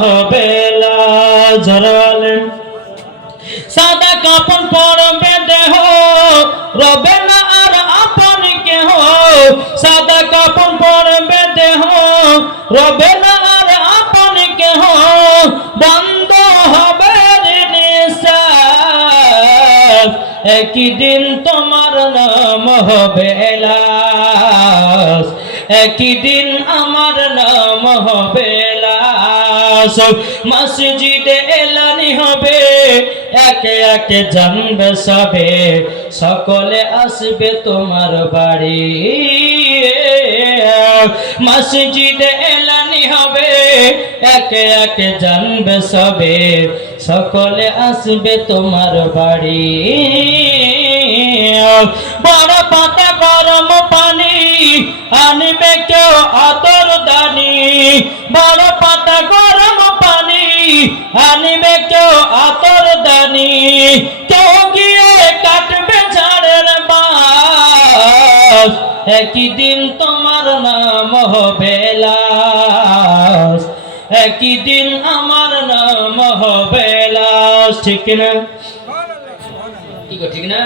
হবে জরালে সাদা কাপড় পরবে দেহ, রবে না আর আপন কেহ। সাদা কাপড় পরবে দেহ, রবে না আর কেহ। বন্ধ হবে একই তোমার নাম হবে লাশ একই দিন আমার নাম হবে লাশ মসজিদে এলানি হবে, একে একে জানবে সবে। সকলে আসবে তোমার বাড়ি। মসজিদে এলানি হবে, একে একে জানবে সবে। সকলে আসবে তোমার বাড়ি। বড় পাতা গরম পানি আনবে কেউ আতর দানি বড় পাতা গরম পানি। আনবে কেউ আতর দানি কেউ গিয়ে কাটবে ঝাড়ের বাস। একই দিন তোমার নাম হবে লাশ। একই দিন আমার নাম হবে লাশ। ঠিক না? ঠিক না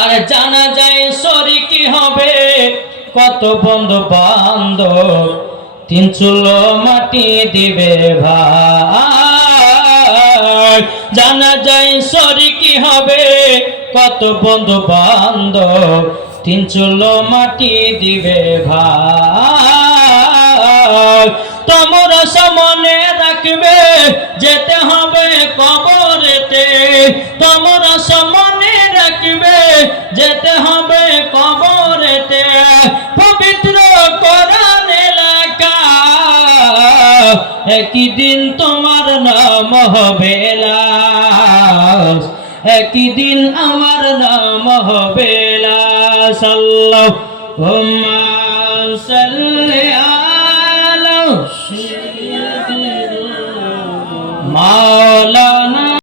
আর জানা যায় সরি কি হবে? কত বন্ধু বান্ধব তিন চুলো মাটি দিবে ভাই। জানা যায় সরি কি হবে? কত বন্ধু বান্ধব তিন চুলো মাটি দিবে ভাই। তোমরা সমনে রাখবে, যেতে হবে কবরেতে। তোমরা রাখবে যেতে হবে কবরেতে, পবিত্র করান এলাকা। একই দিন তোমার নাম হবে একই দিন আমার নাম হবে লাশ মাওলা